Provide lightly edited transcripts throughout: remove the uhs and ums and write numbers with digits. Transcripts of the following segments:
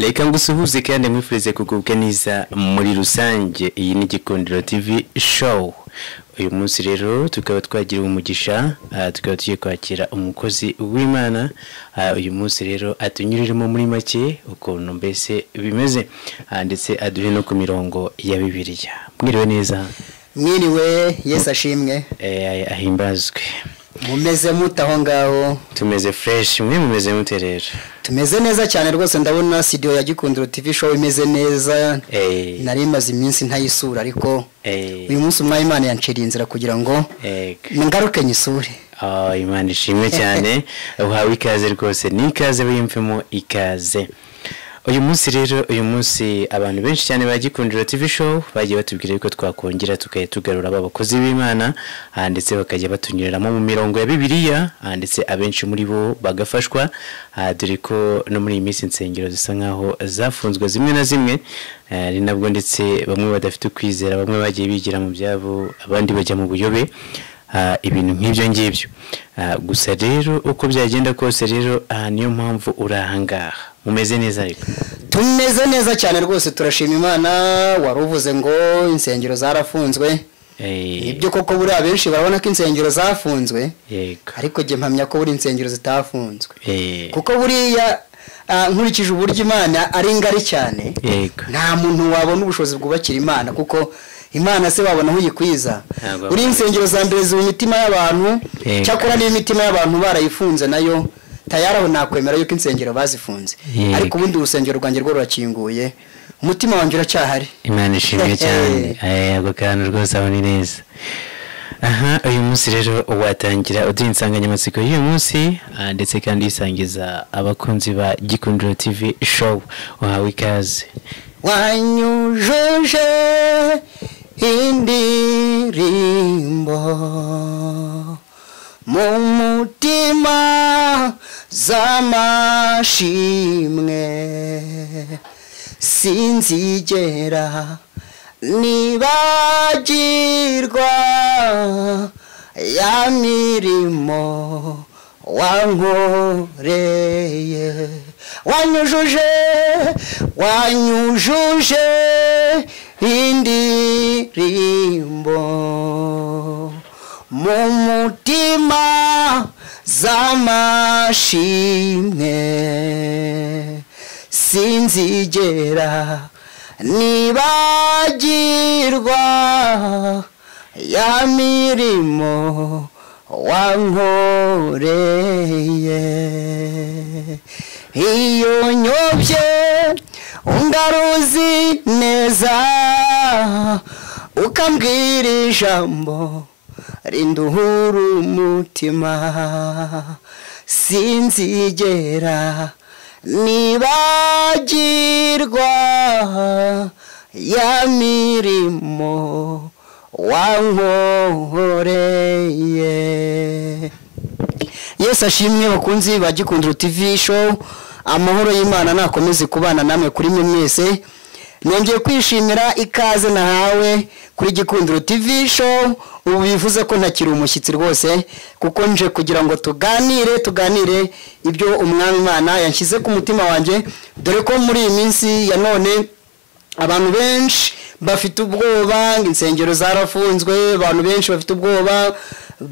Reka ngusuhuze kandi mwifurize kugubwa neza muri rusange. Iyi ni Gikundiro TV show. Uyu munsi rero tukaba twagira umugisha, tukaba tugiye kwakira umukozi w'Imana. Uyu munsi rero atunyuriremo muri make ukuntu mbese bimeze, ndetse aduhe no ku mirongo ya Bibiliya. Mwiriwe neza. Mwiriwe, Yesu ashimwe. Ahimbazwe. Mumeze mutaho ngaho? Tumeze fresh. Mwe mumeze mute rero? Tumeze neza cyane rwose. Ndabona studio ya Gikundiro TV show imeze neza. Nari maze iminsi ntayisura ariko uyu munsi Imana yanciriye inzira kugira ngo ngaruke nyisure. Imana ishimwe cyane. Uhawe ikaze rwose, ni ikaze wiyumvemo ikaze. Uyu munsi abantu benshi cyane ba Gikundiro TV show bagiye batubwira yuko twakongera tukayetugarura abakozi b'Imana, ndetse bakajya batunyuriramo mu mirongo ya Bibiliya, ndetse abenshi muri bo bagafashwa, dore ko no muri iyi minsi insengero zisa nkaho zafunzwe zimwe na zimwe, ari nabwo ndetse bamwe badafite ukwizera, bamwe bagiye bigira mu byabo, abandi bajya mu buyobe, ibintu nk'ibyo ngibyo. Gusa rero uko byagenda kose rero niyo mpamvu urahangaha. Mumeze neza ariko? Tumeze neza cyane rwose, turashima Imana. Waruvuze ngo insengero zarafunzwe. Ibyo koko buri abenshi barabona ko insengero zafunzwe, ariko je mpamya ko buri insengero zitafunzwe. Kuko buriya nkurikije uburyo Imana ari ngari cyane, nta muntu wabona ubushobozi bwubakira Imana, kuko Imana se babona huyikwiza. Uri insengero za mbere mu mitima y'abantu, cyakora n'imitima y'abantu barayifunze nayo tayaraho nakwemera yuko insengero bazifunze, ariko ubundi urusengero rwanjye rwo rurakinguye, umutima wanjye uracyahari. Imana ishimwe cyane. Ako kantu rwose abone neza. Uyu munsi rero watangira uduha insanganyamatsiko y'uyu munsi, ndetse kandi yisangiza abakunzi ba Gikundiro TV show. Uhawe ikaze. Wanyujuje indirimbo mu mutima z'amashimwe, sinzigera nibagirwa ya mirimo wankoreye. Wanyujuje indirimbo mu mutima z'amashimwe, sinzigera nibagirwa ya mirimo wankoreye. Iyo nyobye ungaruzi neza, ukambwira ijambo rinduhura umutima, sinzigera nibagirwa ya mirimo wankoreye. Yesu ashimwe bakunzi ba Gikundiro TV show. Amahoro y'Imana nakomeze kubana namwe kuri mwe mwese. Nongeye kwishimira ikaze nahawe kuri Gikundiro TV show. Ubu bivuze ko ntakiri umushyitsi rwose, kuko nje kugira ngo tuganire ibyo umwami Imana yanshyize ku mutima wanjye, dore ko muri iyi minsi ya none abantu benshi bafite ubwoba, insengero zarafunzwe, abantu benshi bafite ubwoba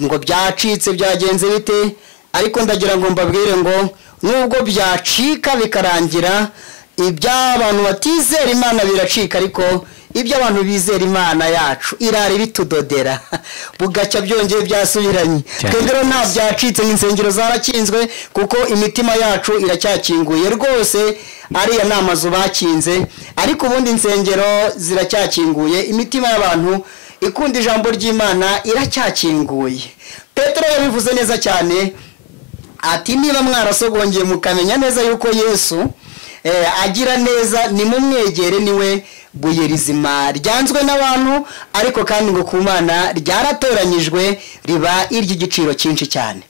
ngo byacitse byagenze bite, ariko ndagira ngo mbabwire ngo nubwo byacika bikarangira, iby'abantu batizera Imana biracika, ariko ibyo abantu bizera Imana yacu irari bitudodera bugacya byongeye byasubiranye. Twebwe nta byacitse, insengero zarakinzwe, kuko imitima yacu iracyakinguye rwose. Ariya namazu bakinze, ariko ubundi insengero ziracyakinguye, imitima y'abantu ikunda ijambo ry'Imana iracyakinguye. Petero yabivuze neza cyane ati, niba mwarasogongeye mukamenya neza yuko Yesu agira neza, nimumwegere, niwe buye rizima ryanzwe n'abantu, ariko kandi ngo ku Mana ryaratoranyijwe riba iry'igiciro cyinshi cyane.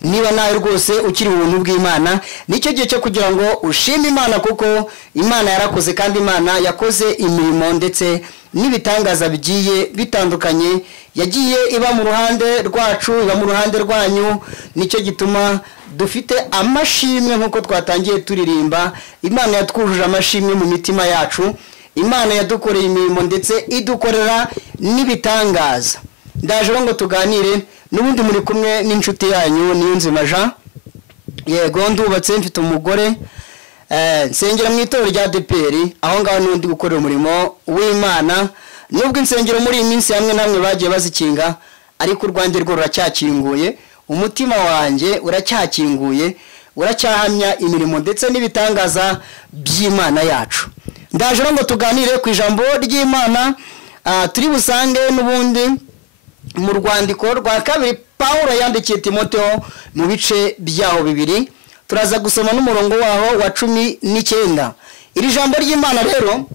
Niba nawe rwose ukiri ubuntu bw'Imana, nicyo gihe cyo kugira ngo ushime Imana, kuko Imana yarakoze, kandi Imana yakoze imirimo ndetse n'ibitangaza bigiye bitandukanye, yagiye iba mu ruhande rwacu, iba mu ruhande rwanyu. Nicyo gituma dufite amashimwe nk'uko twatangiye turirimba. Imana yatwujuje amashimwe mu mitima yacu, Imana yadukoreye imirimo ndetse idukorera n'ibitangaza. Ndaje ngo tuganire n'ubundi muri kumwe n'inshuti yanyu Niyonzima Jean. Yego ndubatse mfite umugore, nsengera mu itorero rya ADEPR, aho ngaho n'undi gukorera umurimo w'Imana. Nubwo insengero muri iyi minsi hamwe namwe bagiye bazikinga, ariko urwanjye rwo ruracyakinguye, umutima wanjye uracyakinguye, uracyahamya imirimo ndetse n'ibitangaza by'Imana yacu. Ndaje ngo tuganire ku ijambo ry'Imana, turi busange n'ubundi mu rwandiko rwa kabiri Paulo yandikiye Timotheo mu bice byaho bibiri. Turaza gusoma n'umurongo waho wa 19. Iri jambo ry'Imana rero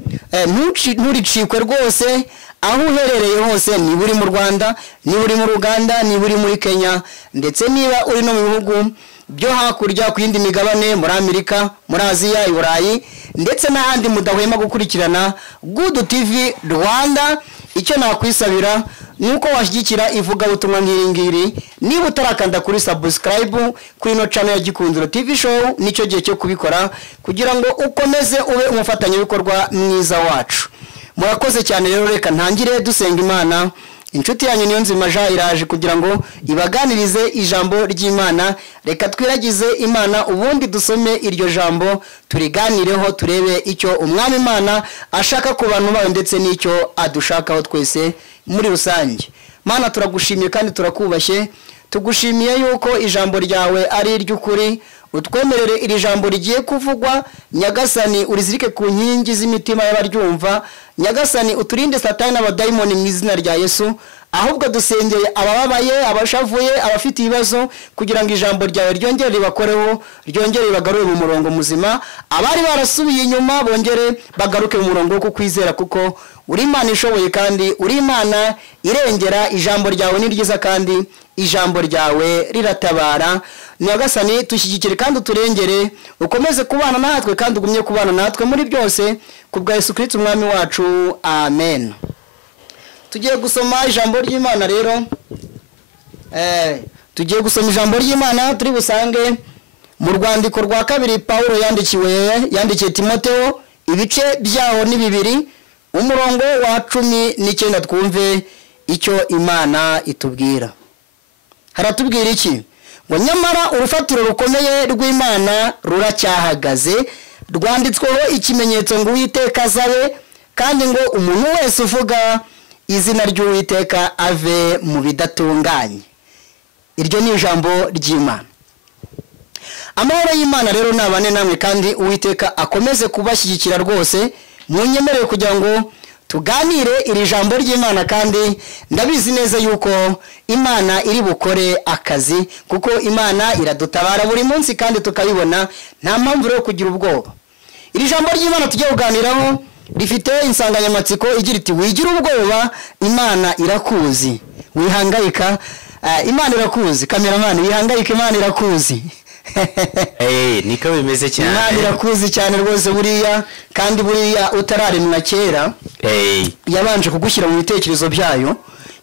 nturicikwe rwose, aho uherereye hose, niba uri mu Rwanda, niba uri mu Uganda, niba uri muri Kenya, ndetse niba uri no mu bihugu byo hakurya ku yindi migabane, muri Amerika, muri Aziya, i Burayi, ndetse n'ahandi mudahwema gukurikirana Good TV Rwanda. Icyo nakwisabira nuko washyigikira ivugabutumwa ngiri. Niba utarakanda kuri subscribe kuri no channel ya Gikundiro TV show, nicyo gihe cyo kubikora kugira ngo ukomeze ube umufatanyabikorwa mwiza wacu. Murakoze cyane rero, reka ntangire dusenga Imana. Inshuti yanyu Niyonzima Jean iraje kugira ngo ibaganirize ijambo ry'Imana. Reka twiragize Imana, ubundi dusome iryo jambo, turiganireho, turebe icyo umwami Imana ashaka ku bantu bawe ndetse n'icyo adushakaho twese muri rusange. Mana, turagushimiye kandi turakubashye, tugushimiye yuko ijambo ryawe ari iry'ukuri. Utwemerere iri jambo rigiye kuvugwa, Nyagasani urizirike ku nkingi z'imitima y'abaryumva. Nyagasani uturinde Satani n'abadayimoni mu izina rya Yesu. Ahubwo dusengeye abababaye, abashavuye, abafite ibibazo, kugira ngo ijambo ryawe ryongere ribakoreho, ryongere ribagarure mu murongo muzima. Abari barasubiye inyuma bongere bagaruke mu murongo wo kukwizera, kuko uri Imana ishoboye kandi uri Imana irengera. Ijambo ryawe ni ryiza kandi ijambo ryawe riratabara. Nyagasani tushyigikire kandi uturengere, ukomeze kubana natwe kandi ugumye kubana natwe muri byose, kubwa Yesu Kristo umwami wacu, amen. Tugiye gusoma ijambo ry'Imana rero, tugiye gusoma ijambo ry'Imana. Turi busange mu rwandiko rwa kabiri Paulo yandikiye Timotheo, ibice byaho ni bibiri, umurongo wa 19. Twumve icyo Imana itubwira. Haratubwira iki? Ngo nyamara urufatiro rukomeye rw'Imana ruracyahagaze, rwanditsweho ikimenyetso ngo Uwiteka azabe, kandi ngo umuntu wese uvuga izina ry'Uwiteka ave mu bidatunganye. Iryo ni ijambo ry'Imana. Amahoro y'Imana rero nabane namwe, kandi Uwiteka akomeze kubashyigikira rwose. Munyemerere kugira ngo tuganire iri jambo ry'Imana, kandi ndabizi neza yuko Imana iri bukore akazi, kuko Imana iradutabara buri munsi kandi tukabibona. Nta mpamvu rero kugira ubwoba. Iri jambo ry'Imana tugiye kuganiraho rifite insanganyamatsiko igira iti wigira ubwoba, Imana irakuzi. Wihangayika, Imana irakuzi. Cameraman, wihangayika, Imana irakuzi. Niko bimeze cyane. Imana irakuzi cyane rwose buriya, kandi buriya utararemwa kera yabanje kugushyira mu bitekerezo byayo.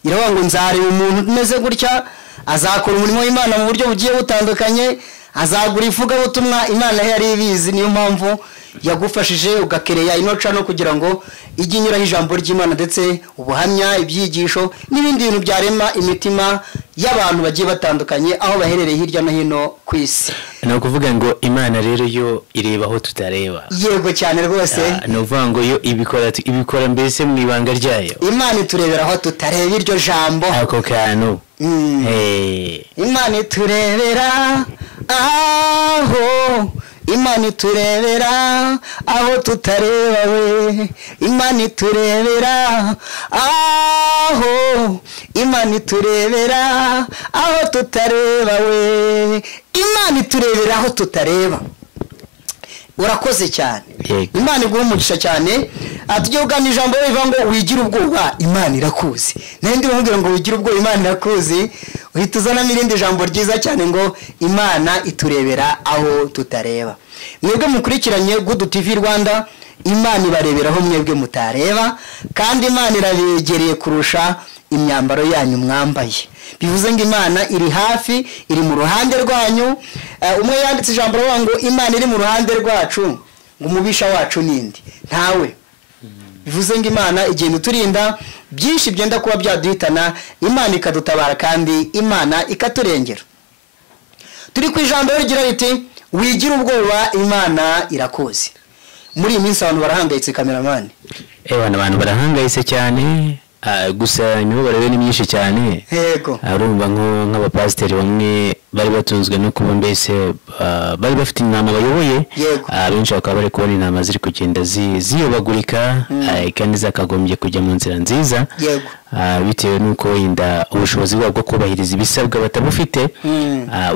Iravuga ngo nzareba umuntu umeze gutya, azakora umurimo w'Imana mu buryo bugiye butandukanye, azagura ivugabutumwa. Imana yari ibizi, niyo mpamvu yagufashije ugakereya inoca no kugira ngo ijye inyuraho ijambo ry'Imana, ndetse ubuhamya, ibyigisho n'ibindi bintu byarema imitima y'abantu bagiye batandukanye aho baherereye hirya no hino ku isi. Ni ukuvuga ngo Imana rero yo ireba aho tutareba. Yego cyane rwose. Ni ukuvuga ngo yo ibikora mbese mu ibanga ryayo. Imana iturebera aho tutareba. Iryo jambo, ako kantu. Imana iturebera aho, Imana iturebera aho tutareba we. Imana iturebera aho, Imana iturebera aho tutareba we. Imana iturebera aho tutareba. Urakoze cyane. Imana iguha umugisha cyane. Tugiye kuganira ijambo rivuga ngo wigira ubwoba, Imana irakuzi. Nende bamubwira ngo wigira ubwoba, Imana irakuzi, uhita uzana n'irindi jambo ryiza cyane ngo Imana iturebera aho tutareba. Mwebwe mukurikiranye Good TV Rwanda, Imana ibareberaho mwebwe mutareba, kandi Imana irabegereye kurusha imyambaro yanyu mwambaye. Bivuze ngo Imana iri hafi, iri mu ruhande rwanyu. Umwe yanditse ijambo ravuga ngo Imana iri mu ruhande rwacu, ngo umubisha wacu nindi ntawe. Bivuze ngo Imana igenda turinda byinshi byenda kuba byaduhitana, Imana ikadutabara kandi Imana ikaturengera. Turi ku ijambo rigira riti wigira ubwoba, Imana irakuzi. Muri iyi minsi abantu barahangayitse cameraman. Abantu barahangayitse cyane, gusa imibabaro ni myinshi cyane. Yego. Urumva nk'abapasiteri bamwe bari batunzwe no kuba mbese bari bafite inama bayoboye, abenshi bakaba bari kubona inama ziri kugenda ziyobagurika, kandi zakagombye kujya mu nzira nziza, bitewe n'uko wenda ubushobozi bwabo bwo kubahiriza ibisabwa batabufite.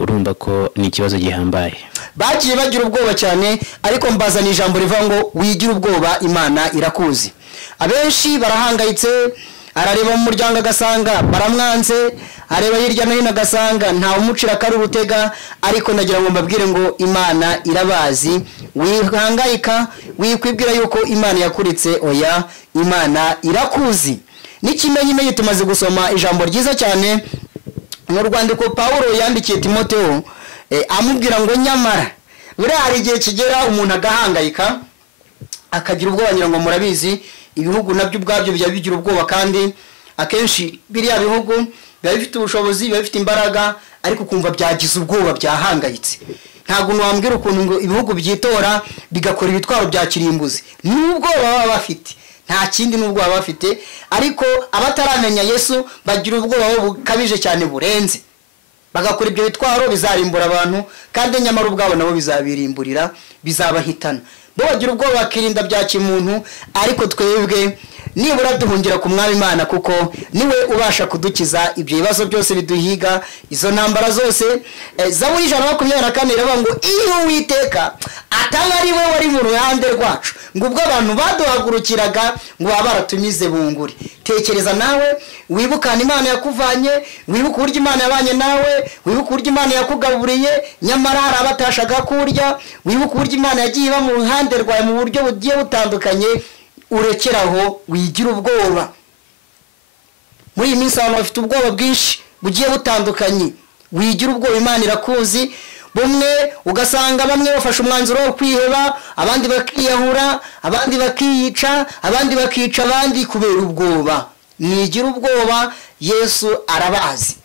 Urumva ko ni ikibazo gihambaye. Bagiye bagira ubwoba cyane, ariko mbazana ijambo rivuga ngo wigira ubwoba, Imana irakuzi. Abenshi barahangayitse, arareba mu muryango agasanga baramwanze, areba hirya no hino agasanga nta umucira kari urutega, ariko nagira ngo mbabwire ngo Imana irabazi. Wihangayika, wikwibwira yuko Imana yakuritse, oya, Imana irakuzi. N'ikimenyimenyi tumaze gusoma ijambo ryiza cyane mu rwandiko Pawulo yandikiye Timotheo, amubwira ngo nyamara buri hari igihe kigera umuntu agahangayika akagira ubwoba. Ngira ngo murabizi ibihugu nabyo ubwabyo bijya bigira ubwoba, kandi akenshi biriya bihugu biba bifite ubushobozi, biba bifite imbaraga, ariko kumva byagize ubwoba, byahangayitse. Ntabwo wambwira ukuntu ngo ibihugu byitora bigakora ibitwaro bya kirimbuzi, nubwo baba bafite, nta kindi nubwo baba bafite, ariko abataramenya Yesu bagira ubwoba bukabije cyane burenze, bagakora ibyo bitwaro bizarimbura abantu, kandi nyamara ubwabo nabo bizabirimburira, bizabahitana. Bo bagira ubwoba bakirinda bya kimuntu, ariko twebwe nibura duhungira ku Mwami Imana, kuko niwe ubasha kudukiza ibyo bibazo byose biduhiga, izo ntambara zose. Zaburi 124 iravuga ngo iyo Uwiteka atanga ari we wari mu ruhande rwacu, ngo ubwo abantu baduhagurukiraga ngo babaratumize bunguri. Tekereza nawe, wibukana Imana yakuvanye, wibuka uburyo Imana yabanye nawe, wibuka uburyo Imana yakugaburiye nyamara hari abatashaga kurya, wibuka uburyo Imana yagiye iba mu ruhande rwawe mu buryo bugiye butandukanye. Urekeraho wigira ubwoba. Muri iyi minsi abantu bafite ubwoba bwinshi bugiye butandukanye. Wigira ubwoba, Imana irakuzi. Bumwe ugasanga bamwe bafashe umwanzuro wo kwiheba, abandi bakiyahura, abandi bakiyica, abandi bakica abandi kubera ubwoba. Mwigira ubwoba, Yesu arabazi.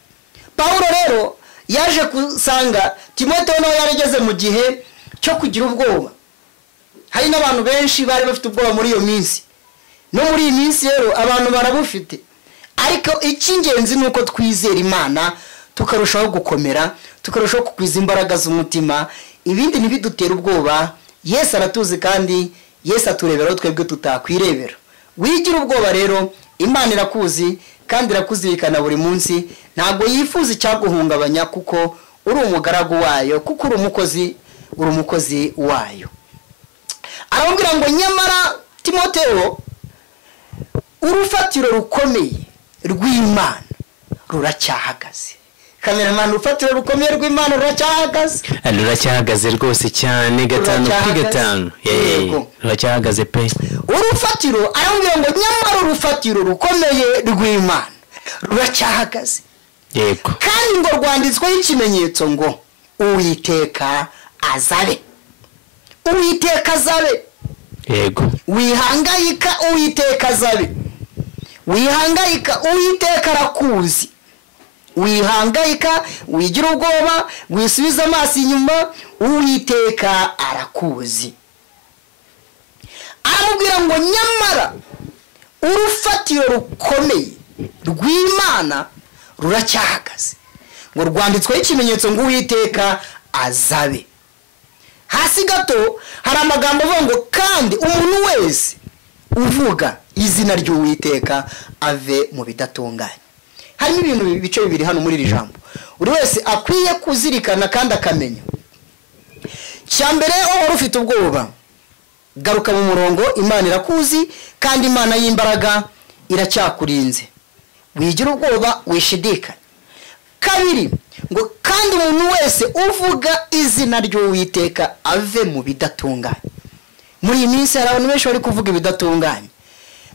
Pawulo rero yaje kusanga Timotheo nawe yarageze mu gihe cyo kugira ubwoba. Hari n'abantu benshi bari bafite ubwoba muri iyo minsi, no muri iyi minsi rero abantu barabufite, ariko icy'ingenzi nuko twizera Imana, tukarushaho gukomera, tukarushaho kugwiza imbaraga z'umutima, ibindi ntibidutera ubwoba. Yesu aratuzi kandi Yesu atureberaho twebwe tutakwirebera. Wigira ubwoba rero, Imana irakuzi kandi irakuzirikana buri munsi, ntabwo yifuza icyaguhungabanya, kuko uri umugaragu wayo, kuko uri umukozi wayo. Arambwira ngo nyamara Timotheo, urufatiro rukomeye rw'Imana ruracyahagaze. Cameraman, urufatiro rukomeye rw'Imana ruracyahagaze rwose cyane, 5/5. Ruracyahagaze pe. Urufatiro, arambwira ngo nyamara urufatiro rukomeye rw'Imana ruracyahagaze. Yego. Kandi ngo rwanditsweho ikimenyetso ngo Uwiteka azabe. Uwiteka azabe. Yego. Wihangayika, Uwiteka azabe. Wihangayika, Uwiteka arakuzi. Wihangayika, wigira ubwoba, wisubiza amaso inyuma, Uwiteka arakuzi. Aramubwira ngo nyamara urufatiro rukomeye rw'Imana ruracyahagaze, ngo rwanditsweho ikimenyetso ngo Uwiteka azabe. Hasi gato hari amagambo avuga ngo kandi umuntu wese uvuga izina ry'Uwiteka ave mu bidatunganye. Harimo ibintu bice bibiri hano muri iri jambo buri wese akwiye kuzirikana kandi akamenya. Cyambere aho ufite ubwoba, garuka mu murongo, Imana irakuzi kandi Imana y'imbaraga iracyakurinze. Wigira ubwoba, wishidikanya. Kabiri ngo kandi umuntu wese uvuga izina ry'Uwiteka ave mu bidatunganye. muri iyi minsi hari abantu benshi bari kuvuga ibidatunganye.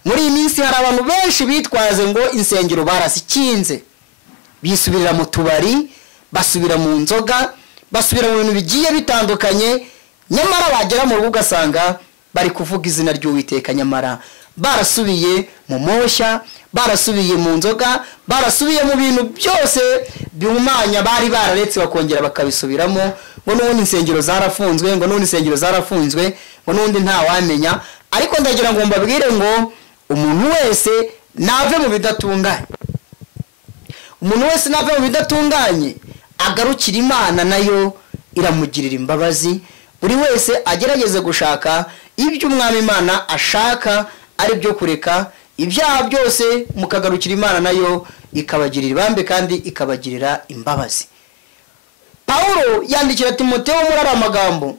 Muri iyi minsi hari abantu benshi bitwaze ngo insengero barasikinze, bisubirira mu tubari, basubira mu nzoga, basubira mu bintu bigiye bitandukanye, nyamara bagera mu rugo ugasanga bari kuvuga izina ry'Uwiteka, nyamara barasubiye mu moshya, barasubiye mu nzoga, barasubiye mu bintu byose bihumanya bari bararetse bakongera bakabisubiramo, ngo n'ubundi insengero zarafunzwe, ngo n'ubundi insengero zarafunzwe, ngo n'ubundi nta wamenya. Ariko ndagira ngo mbabwire ngo umuntu wese nave mu bidatunganye, umuntu wese nave mu bidatunganye agarukira Imana, nayo iramugirira imbabazi. Buri wese agerageze gushaka ibyo umwami Imana ashaka, ari byo kureka ibyaha byose, mukagarukira Imana, nayo ikabagirira ibambe kandi ikabagirira imbabazi. Paulo yandikira Timoteyo muri ara magambo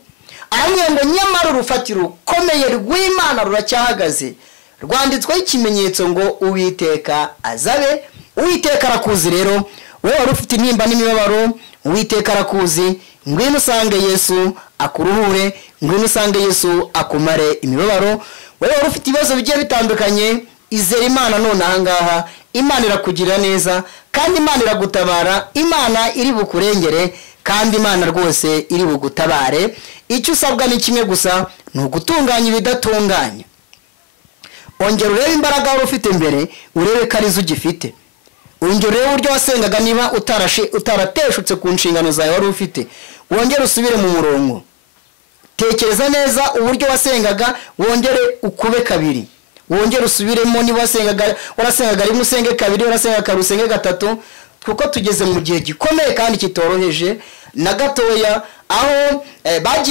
aramubwira ngo nyamara urufatiro rukomeye rw'Imana ruracyahagaze, rwanditsweho ikimenyetso ngo Uwiteka azabe. Uwiteka arakuzi rero, wowe wari ufite intimba n'imibabaro, Uwiteka arakuzi. Ngwino usange Yesu akuruhure, ngwino usange Yesu akumare imibabaro. Wowe wari ufite ibibazo bigiye bitandukanye, izera Imana none aha ngaha. Imana irakugirira neza kandi Imana iragutabara, Imana iri bukurengere kandi Imana rwose iri bugutabare. Icyo usabwa ni kimwe gusa, ni ugutunganya ibidatunganye. Ongera urebe imbaraga wari ufite mbere, urebe ko arizo ugifite. Ongera urebe uburyo wasengaga, niba utarateshutse ku nshingano zawe wari ufite, wongere usubire mu murongo. Tekereza neza uburyo wasengaga, wongere ukube kabiri, wongere usubiremo. Niba warasengaga rimwe usenge kabiri, warasengaga kabiri usenge gatatu, kuko tugeze mu gihe gikomeye kandi kitoroheje na gatoya, aho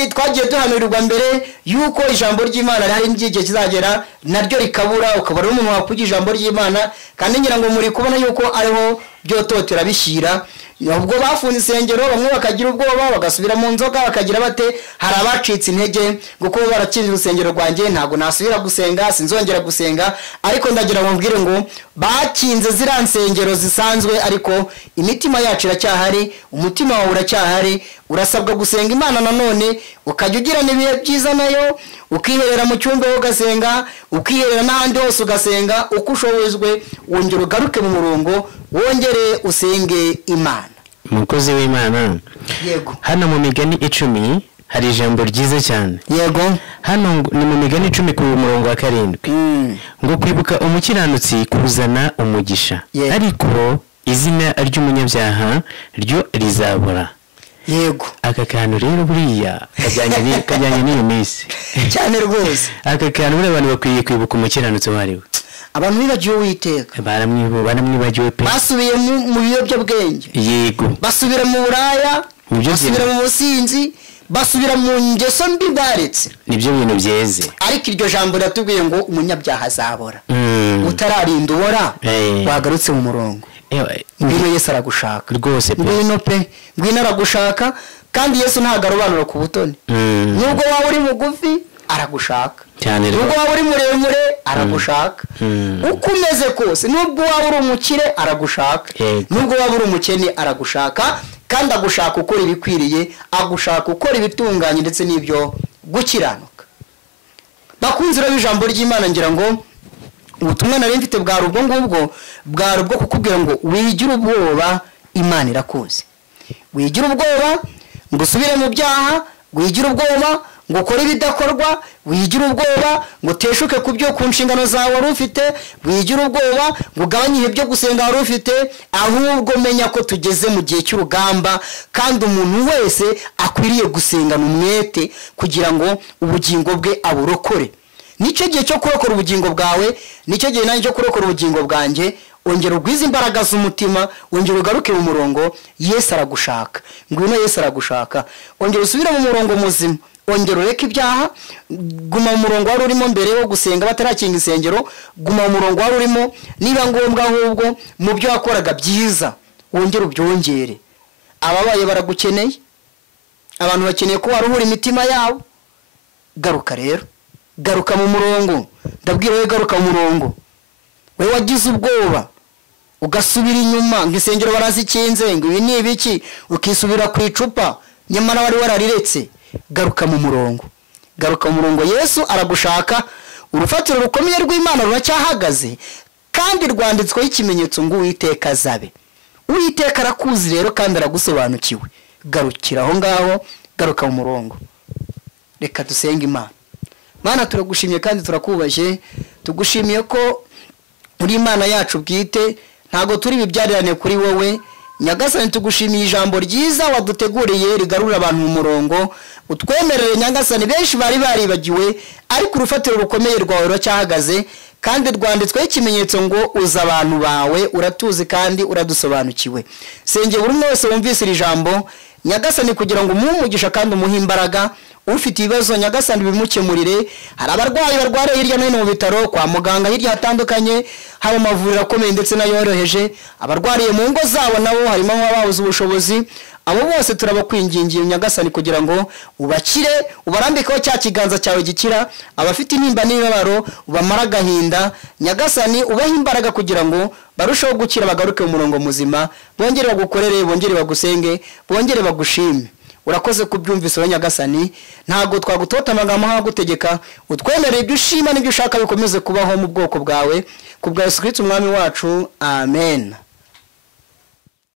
twagiye duhanurirwa mbere yuko ijambo ry'Imana hari n'igihe kizagera naryo rikabura, ukabara umuntu wakugira ijambo ry'Imana, kandi ngira ngo muri kubona yuko ariho byototera bishyira. Ubwo bafunze insengero, bamwe bakagira ubwoba bagasubira mu nzoga, bakagira bate. Hari abacitse intege ngo kuba barakinze urusengero rwanjye ntago nasubira gusenga, sinzongera gusenga. Ariko ndagira ngo mbwire ngo bakinze zira nsengero zisanzwe, ariko imitima yacu iracyahari, umutima wawe uracyahari. Urasabwa gusenga Imana nanone, ukajya ugira n'ibihe byiza nayo, ukiherera mu cyumba ugasenga, ukiherera n'ahandi hose ugasenga. Uko ushobozwe wongere ugaruke mu murongo, wongere usenge Imana. Umukozi w'Imana, Yego. Hano mu Migani 10 hari ijambo ryiza cyane. Yego. Hano ni mu Migani 10 ku murongo wa 7. Ngo kwibuka umukiranutsi kuzana umugisha, ariko izina ry'umunyabyaha ryo rizabura. Yego. Aka kantu rero buriya kajyanye n'iyo minsi cyane rwose. Aka kantu buriya abantu bakwiye kwibuka umukiranutsi wariwe. Abantu bibagiwe Uwiteka, baramwibagiwe pe, basubiye mu biyobyabwenge. Yego. Basubira mu buraya, basubira mu businzi, basubira mu ngeso mbi baretse. Nibyo bintu byeze. Ariko iryo jambo ratubwiye ngo umunyabyaha azabora. Utararinda ubora, wagarutse mu murongo. Ngwino Yesu aragushaka rwose pe, ngwino pe, ngwino aragushaka. Kandi Yesu ntagarobanura ku butoni. Nubwo waba uri mugufi aragushaka, nubwo waba uri muremure aragushaka, uko umeze kose. Nubwo waba uri umukire aragushaka, nubwo waba uri umukene aragushaka. Kandi agushaka ukora ibikwiriye, agushaka ukora ibitunganye ndetse n'ibyo gukiranuka. Bakunze rero ijambo ry'Imana, ngira ngo ubutumwa nari mfite bwa rubwo ngubwo, bwa rubwo kukubwira ngo wigira ubwoba, Imana irakuzi. Wigira ubwoba ngo usubire mu byaha, wigira ubwoba ngo ukore ibidakorwa, wigira ubwoba ngo teshuke ku nshingano zawe wari ufite, wigira ubwoba ngo ugabanye ibihe byo gusenga wari ufite. Ahubwo menya ko tugeze mu gihe cy'urugamba, kandi umuntu wese akwiriye gusengana umwete kugira ngo ubugingo bwe aburokore. Nicyo gihe cyo kurokora ubugingo bwawe, nicyo gihe nanjye cyo kurokora ubugingo bwanjye. Ongera ugwize imbaraga z'umutima, ongera ugaruke mu murongo. Yesu aragushaka, ngwino Yesu aragushaka. Ongera usubire mu murongo muzima, ongera ureke ibyaha. Guma mu murongo wari urimo mbere wo gusenga batarakinga insengero, guma mu murongo wari urimo. Niba ngombwa ahubwo mu byo wakoraga byiza wongera ubyongere. Ababaye baragukeneye, abantu bakeneye ko waruhura imitima yabo. Garuka rero, garuka mu murongo. Ndabwira wewe garuka mu murongo. Wewe wagize ubwoba ugasubira inyuma, ngo insengero barazikinze, ngo ibi ni ibiki, ukisubira ku icupa nyamara wari warariretse. Garuka mu murongo, garuka mu murongo. Yesu aragushaka, urufatiro rukomeye rw'Imana ruracyahagaze kandi rwanditsweho ikimenyetso ngo Uwiteka azabe. Uwiteka arakuzi rero kandi aragusobanukiwe. Garukira aho ngaho, garuka mu murongo. Reka dusenge Imana. Mana turagushimiye kandi turakubashye, tugushimiye ko uri Imana yacu bwite, ntago turi bibyarirane kuri wowe. Nyagasani tugushimiye ijambo ryiza waduteguriye rigarura abantu mu murongo, utwemerere Nyagasani benshi bari baribagiwe, ariko urufatiro rukomeye rwawe ruracyahagaze kandi rwanditsweho ikimenyetso ngo uza abantu bawe, uratuzi kandi uradusobanukiwe. Senge buri wese wumvise iri jambo Nyagasani kugira ngo umugisha kandi umuhe imbaraga. Ufite ibibazo Nyagasani bimukemurire. Hari abarwayi barwara hirya no hino mu bitaro, kwa muganga hirya hatandukanye, hari amavuriro akomeye ndetse n'ayoroheje, abarwariye mu ngo zabo nabo harimo ababuze ubushobozi. Abo bose turabakwingingiye Nyagasani kugira ngo ubakire, ubarambikeho cya kiganza cyawe gikira. Abafite intimba n'ibabaro ubamara agahinda Nyagasani, ubahe imbaraga kugira ngo barusheho gukira, bagaruke mu murongo muzima, bongere bagukorere, bongere bagusenge, bongere bagushime. Urakoze kubyumvise wa Nyagasani, ntago twagutota amagambo nkagutegeka. Utwemerere ibyo ushima n'ibyo ushaka bikomeze kubaho mu bwoko bwawe, kubwa Yesu Kristo umwami wacu. Amen.